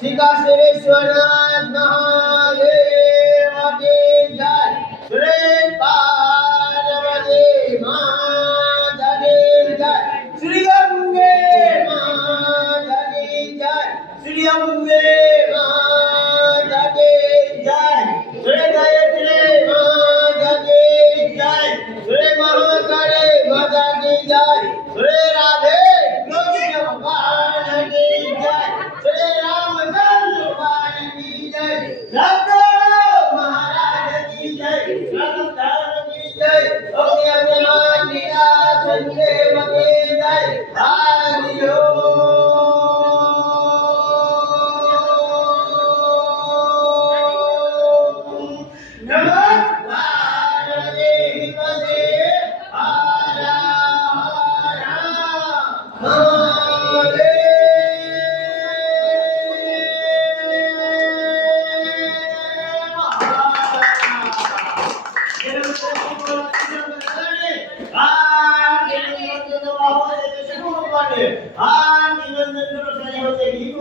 श्रीकाशेश्वरनाथ महादेव की जय। श्री पार्वती माता की जय। श्री गंगे माता की जय। श्री अम्बे माता की जय। श्री गायत्री माता की जय। श्री महाकाली माता की जय। श्री राधे कृष्ण भगवान की जय। श्री रामचंद्र भगवान की जय। राधा महाराज की जय। रामचंद्र की जय। अपने अभिमान निराश संदेव की जय। हरि ओम। नमः पार्वती पते हर हर महादेव।